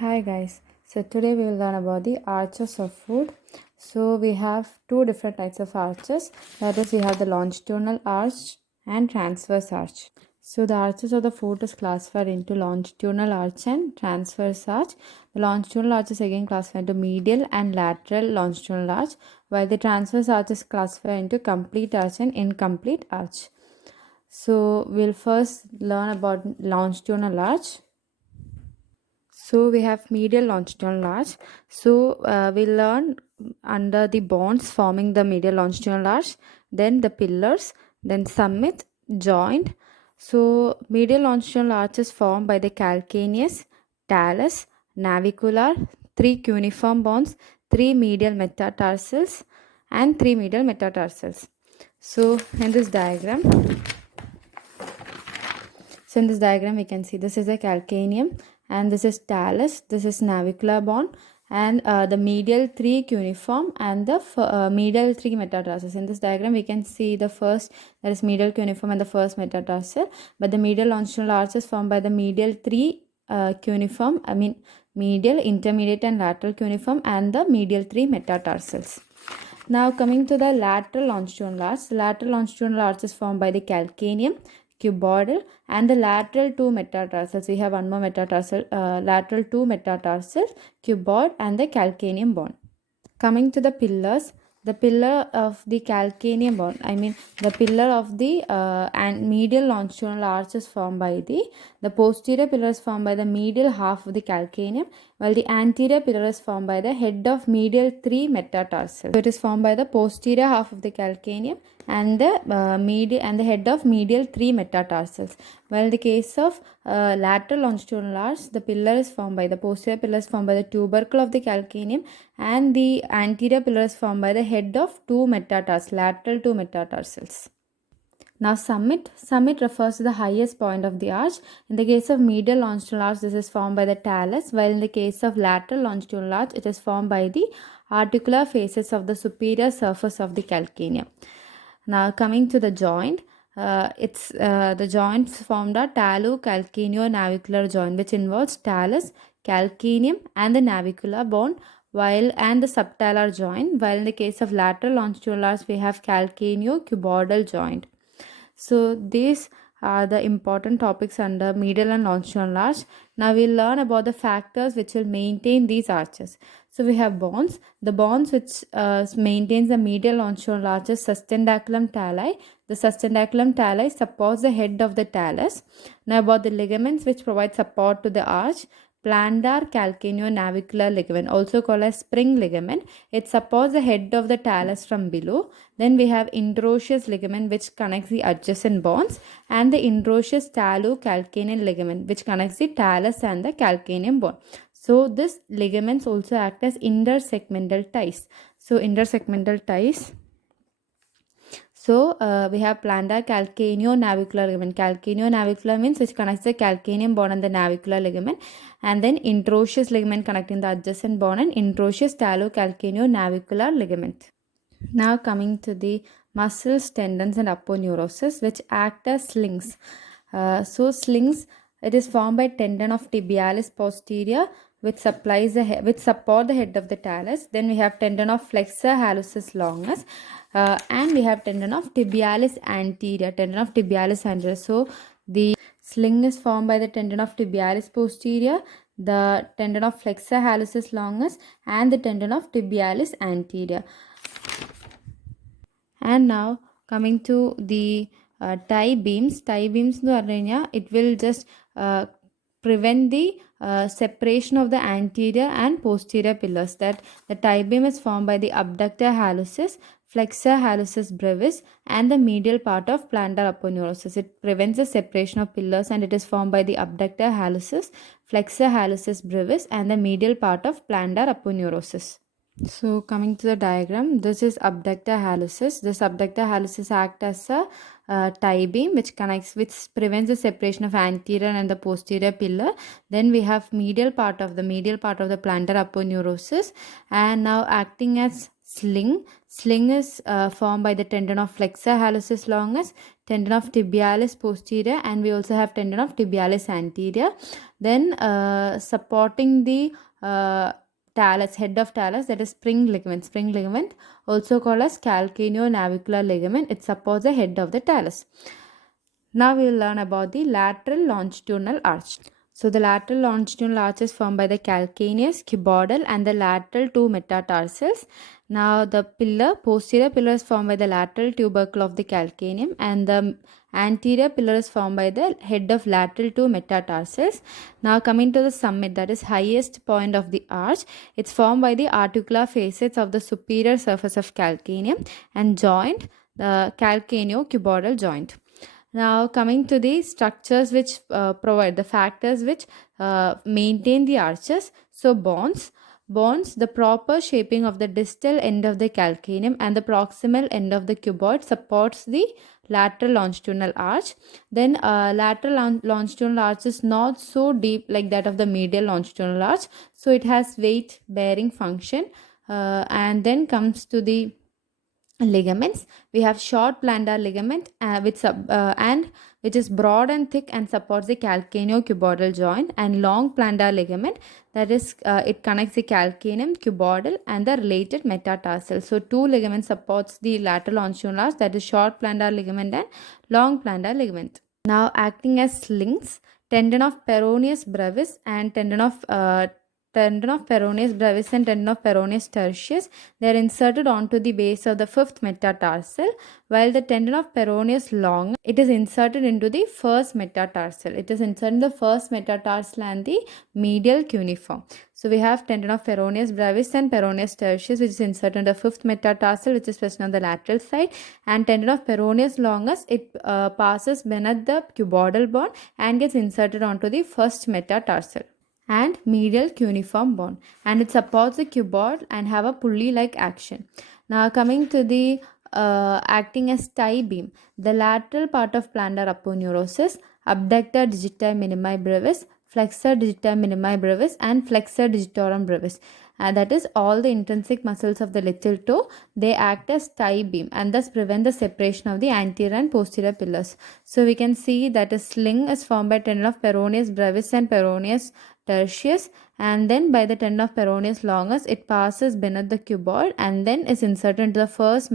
Hi guys. So today we will learn about the arches of food. So we have two different types of arches. That is, we have the longitudinal arch and transverse arch. So the arches of the foot is classified into longitudinal arch and transverse arch. The longitudinal arch is again classified into medial and lateral longitudinal arch, while the transverse arch is classified into complete arch and incomplete arch. So we'll first learn about longitudinal arch. So we have medial longitudinal arch. So we learn under the bonds forming the medial longitudinal arch, then the pillars, then summit, joint. So medial longitudinal arch is formed by the calcaneus, talus, navicular, three cuneiform bonds, three medial metatarsals, and three medial metatarsals. So in this diagram, we can see this is a calcaneum and this is talus, this is navicular bone, and the medial three cuneiform and the medial three metatarsals. In this diagram we can see the first, that is medial cuneiform, and the first metatarsal, but the medial longitudinal arch is formed by the medial three cuneiform, medial, intermediate and lateral cuneiform, and the medial three metatarsals. Now coming to the lateral longitudinal arch. The lateral longitudinal arch is formed by the calcaneum, cuboidal, and the lateral two metatarsals. We have one more metatarsal, lateral two metatarsals, cuboid, and the calcaneum bone. Coming to the pillars, the pillar of the calcaneum bone, the pillar of the and medial longitudinal arch is formed by the posterior pillar is formed by the medial half of the calcaneum, while the anterior pillar is formed by the head of medial three metatarsals. So it is formed by the posterior half of the calcaneum and the medial and the head of medial three metatarsals. While in the case of lateral longitudinal arch, the pillar is formed by the posterior pillar is formed by the tubercle of the calcaneum, and the anterior pillar is formed by the head of two metatarsals, lateral two metatarsals. Now summit refers to the highest point of the arch. In the case of medial longitudinal arch, this is formed by the talus, while in the case of lateral longitudinal arch, it is formed by the articular faces of the superior surface of the calcaneum. Now coming to the joint, the joint formed a talo-calcaneo-navicular joint, which involves talus, calcaneum, and the navicular bone, and the subtalar joint. While in the case of lateral longitudinal arch, we have calcaneo-cuboidal joint. So these are the important topics under medial and longitudinal arch. Now we'll learn about the factors which will maintain these arches. So we have bonds. The bonds which maintains the medial longitudinal arch is sustendaculum tali. The sustendaculum tali supports the head of the talus. Now about the ligaments which provide support to the arch. Plantar calcaneo-navicular ligament, also called as spring ligament. It supports the head of the talus from below. Then we have interosseous ligament, which connects the adjacent bones, and the interosseous talo-calcaneal ligament, which connects the talus and the calcaneum bone. So these ligaments also act as intersegmental ties. So intersegmental ties. So we have plantar calcaneo-navicular ligament. Calcaneo-navicular means which connects the calcaneum bone and the navicular ligament, and then interosseous ligament connecting the adjacent bone, and interosseous talo-calcaneo-navicular ligament. Now coming to the muscles, tendons, and aponeurosis, which act as slings. So slings, it is formed by tendon of tibialis posterior, which support the head of the talus. Then we have tendon of flexor hallucis longus, and we have tendon of tibialis anterior. So the sling is formed by the tendon of tibialis posterior, the tendon of flexor hallucis longus, and the tendon of tibialis anterior. And now coming to the tie beams. It will just prevent the separation of the anterior and posterior pillars. That the tie beam is formed by the abductor hallucis, flexor hallucis brevis, and the medial part of plantar aponeurosis. It prevents the separation of pillars, and it is formed by the abductor hallucis, flexor hallucis brevis, and the medial part of plantar aponeurosis. So coming to the diagram, this is abductor hallucis. This abductor hallucis act as a tie beam which prevents the separation of anterior and the posterior pillar. Then we have medial part of the plantar aponeurosis, and now acting as sling. Sling is formed by the tendon of flexor hallucis longus, tendon of tibialis posterior, and we also have tendon of tibialis anterior. Then supporting the talus, head of talus, that is spring ligament, also called as calcaneonavicular ligament. It supports the head of the talus. Now we will learn about the lateral longitudinal arch. So the lateral longitudinal arch is formed by the calcaneus, cuboidal, and the lateral two metatarsals. Now the posterior pillar is formed by the lateral tubercle of the calcaneum, and the anterior pillar is formed by the head of lateral two metatarsals. Now coming to the summit, that is highest point of the arch, it's formed by the articular facets of the superior surface of calcaneum and joint, the calcaneo-cuboidal joint. Now coming to the structures which provide the factors which maintain the arches. So bones, the proper shaping of the distal end of the calcaneum and the proximal end of the cuboid supports the lateral longitudinal arch. Then lateral longitudinal arch is not so deep like that of the medial longitudinal arch, so it has weight bearing function. And then comes to the ligaments. We have short plantar ligament which is broad and thick and supports the calcaneo-cuboidal joint, and long plantar ligament, that is it connects the calcaneum, cuboidal, and the related metatarsal. So two ligaments supports the lateral longitudinal arch, that is short plantar ligament and long plantar ligament. Now acting as slings, tendon of peroneus brevis and tendon of peroneus brevis and tendon of peroneus tertius, they are inserted onto the base of the fifth metatarsal, while the tendon of peroneus longus, it is inserted into the first metatarsal. It is inserted in the first metatarsal and the medial cuneiform. So we have tendon of peroneus brevis and peroneus tertius, which is inserted in the fifth metatarsal, which is present on the lateral side, and tendon of peroneus longus, it passes beneath the cuboidal bone and gets inserted onto the first metatarsal and medial cuneiform bone, and it supports the cuboid and have a pulley like action. Now coming to the acting as tie beam, the lateral part of plantar aponeurosis, abductor digiti minimi brevis, flexor digiti minimi brevis, and flexor digitorum brevis. That is all the intrinsic muscles of the little toe, they act as tie beam and thus prevent the separation of the anterior and posterior pillars. So we can see that a sling is formed by tendon of peroneus brevis and peroneus tertius, and then by the tendon of peroneus longus, it passes beneath the cuboid and then is inserted into the first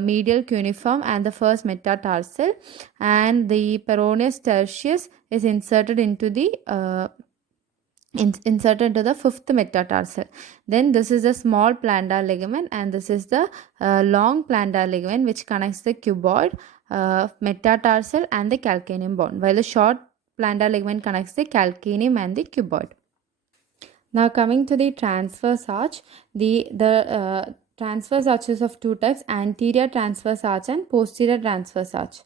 medial cuneiform and the first metatarsal, and the peroneus tertius is inserted into the fifth metatarsal. Then this is a small plantar ligament, and this is the long plantar ligament which connects the cuboid, metatarsal, and the calcaneum bone, while the short plantar ligament connects the calcaneum and the cuboid. Now coming to the transverse arch, the transverse arches of two types, anterior transverse arch and posterior transverse arch.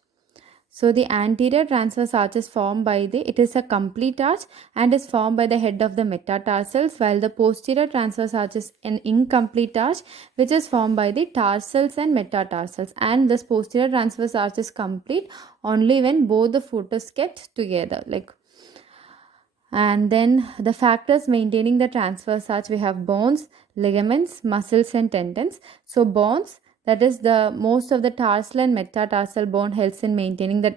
So the anterior transverse arch is formed by it is a complete arch and is formed by the head of the metatarsals, while the posterior transverse arch is an incomplete arch which is formed by the tarsals and metatarsals, and this posterior transverse arch is complete only when both the foot is kept together, and then the factors maintaining the transverse arch, we have bones, ligaments, muscles, and tendons. So bones, that is the most of the tarsal and metatarsal bone helps in maintaining the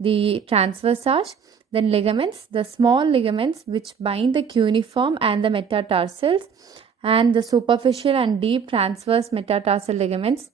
the transverse arch. Then ligaments, the small ligaments which bind the cuneiform and the metatarsals, and the superficial and deep transverse metatarsal ligaments.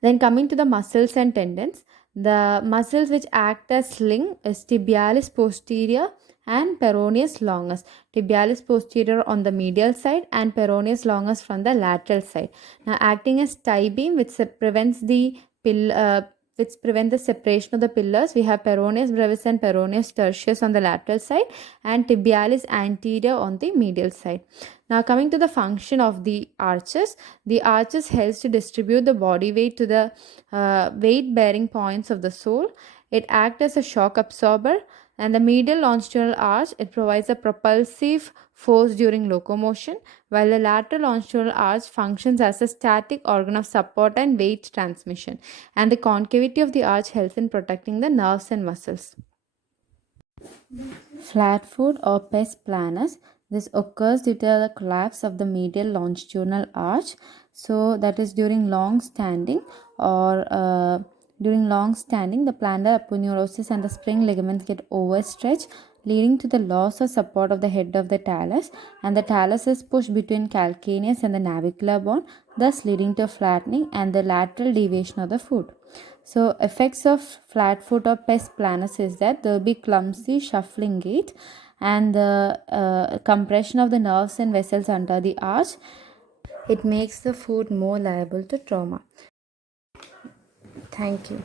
Then coming to the muscles and tendons, the muscles which act as sling is tibialis posterior and peroneus longus. Tibialis posterior on the medial side and peroneus longus from the lateral side. Now acting as tie beam which prevents the separation of the pillars, we have peroneus brevis and peroneus tertius on the lateral side and tibialis anterior on the medial side. Now coming to the function of the arches helps to distribute the body weight to the weight bearing points of the sole. It acts as a shock absorber, and the medial longitudinal arch, it provides a propulsive force during locomotion, while the lateral longitudinal arch functions as a static organ of support and weight transmission, and the concavity of the arch helps in protecting the nerves and muscles. Flat foot or pes planus. This occurs due to the collapse of the medial longitudinal arch. So that is during long standing or the plantar aponeurosis and the spring ligaments get overstretched, leading to the loss of support of the head of the talus, and the talus is pushed between calcaneus and the navicular bone, thus leading to flattening and the lateral deviation of the foot. So effects of flat foot or pes planus is that there will be clumsy shuffling gait and the compression of the nerves and vessels under the arch. It makes the foot more liable to trauma. Thank you.